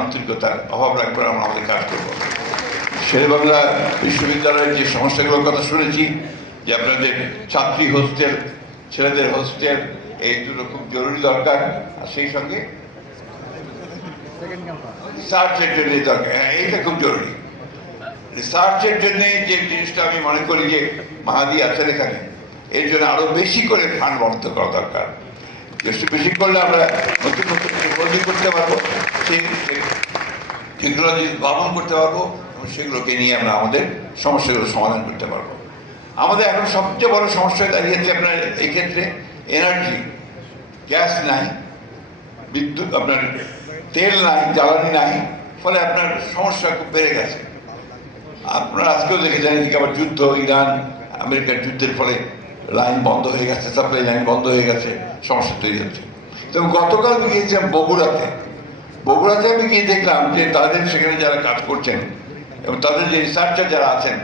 আন্তরিকতার অভাব রাখবার আমরা আমাদের কাজ করব। শেরেবাংলা বিশ্ববিদ্যালয়ের যে সমস্যাগুলোর কথা শুনেছি, যে আপনাদের ছাত্রী হোস্টেল, ছেলেদের হোস্টেল, এই দুটো খুব জরুরি দরকার। আর সেই সঙ্গে রিসার্চের জন্য দরকার, হ্যাঁ এইটা খুব জরুরি। রিসার্চের জন্য যে জিনিসটা আমি মনে করি যে মাহাদি আছেন এখানে, এর জন্য আরো বেশি করে ফান্ড বরাদ্দ করা দরকার। বেশি করলে আমরা নতুন নতুন টেকনোলজি করতে পারবো, সেই টেকনোলজি উদ্ভাবন করতে পারবো এবং সেগুলোকে নিয়ে আমরা আমাদের সমস্যাগুলো সমাধান করতে পারবো। আমাদের এখন সবচেয়ে বড় সমস্যা দাঁড়িয়েছে আপনার এই ক্ষেত্রে এনার্জি, গ্যাস নাই, বিদ্যুৎ, আপনার তেল নাই, জ্বালানি নাই, ফলে আপনার সমস্যা খুব বেড়ে গেছে। আপনারা আজকেও দেখে জানেন যে আবার যুদ্ধ, ইরান আমেরিকার যুদ্ধের ফলে লাইন বন্ধ হয়ে গেছে, সাপ্লাই লাইন বন্ধ হয়ে গেছে, সমস্যা তৈরি হচ্ছে। তবে গতকাল গিয়েছিলাম বগুড়াতে আমি গিয়ে দেখলাম যে তাদের সেখানে যারা কাজ করছেন এবং তাদের যে রিসার্চার যারা আছেন,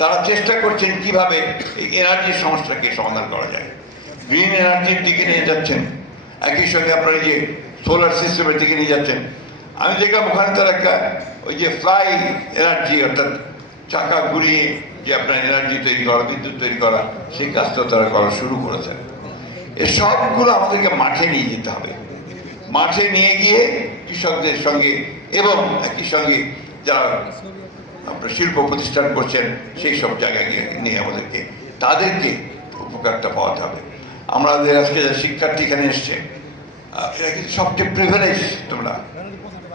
তারা চেষ্টা করছেন কিভাবে এই এনার্জির সমস্যাকে সমাধান করা যায়। গ্রিন এনার্জির দিকে নিয়ে যাচ্ছেন, একই সঙ্গে আপনার যে সোলার সিস্টেমের দিকে নিয়ে যাচ্ছেন। আমি দেখলাম ওখানে তারা একটা ওই যে ফ্লাই এনার্জি, অর্থাৎ চাকা ঘুরিয়ে যে আপনার এনার্জি তৈরি করা, বিদ্যুৎ তৈরি করা, সেই কাজটা তারা করা শুরু করেছেন। এই সবগুলো আমাদেরকে মাঠে নিয়ে যেতে হবে, মাঠে নিয়ে গিয়ে কৃষকদের সঙ্গে এবং একই সঙ্গে যারা আপনার শিল্প প্রতিষ্ঠান করছেন সেই সব জায়গায় নিয়ে আমাদেরকে তাদেরকে উপকারটা পাওয়াতে হবে। আমাদের আজকে যে শিক্ষার্থী এখানে এসছে, এরা কিন্তু সবচেয়ে প্রিভিলেজ। তোমরা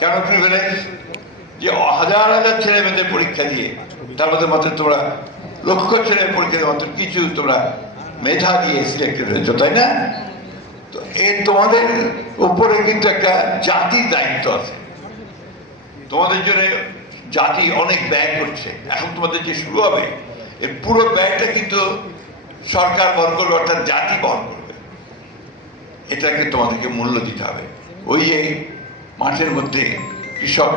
কেন প্রিভিলেজ? যে হাজার হাজার ছেলে মেয়েদের পরীক্ষা দিয়ে তার মধ্যে মাত্র তোমরা লক্ষ ছেলে পরীক্ষা দিয়ে মাত্র কিছু তোমরা মেধা দিয়ে সিলেক্টেড হয়েছো, তাই না? তো এই তোমাদের উপরে কিন্তু একটা জাতির দায়িত্ব আছে। তোমাদের জন্য জাতি অনেক ব্যয় করছে। এখন তোমাদের যে শুরু হবে, এর পুরো ব্যয়টা কিন্তু সরকার বহন করবে, অর্থাৎ জাতি বহন করবে। এটাকে তোমাদেরকে মূল্য দিতে হবে। ওই যে মাঠের মধ্যে কৃষক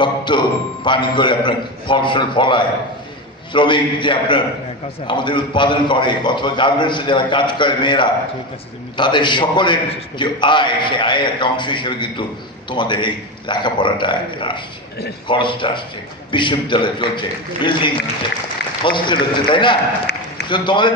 রক্ত পানি করে আপনার ফসল ফলায়, শ্রমিক যে আপনার আমাদের উৎপাদন করে, অথবা গার্মেন্টসে যারা কাজ করে মেয়েরা, তাদের সকলের যে আয়, সে আয়ের একটা অংশ হিসেবে কিন্তু তোমাদের এই লেখাপড়াটা আসছে, খরচটা আসছে, বিশ্ববিদ্যালয় চলছে, বিল্ডিং হচ্ছে, হস্টেল হচ্ছে, তাই না? তো তোমাদের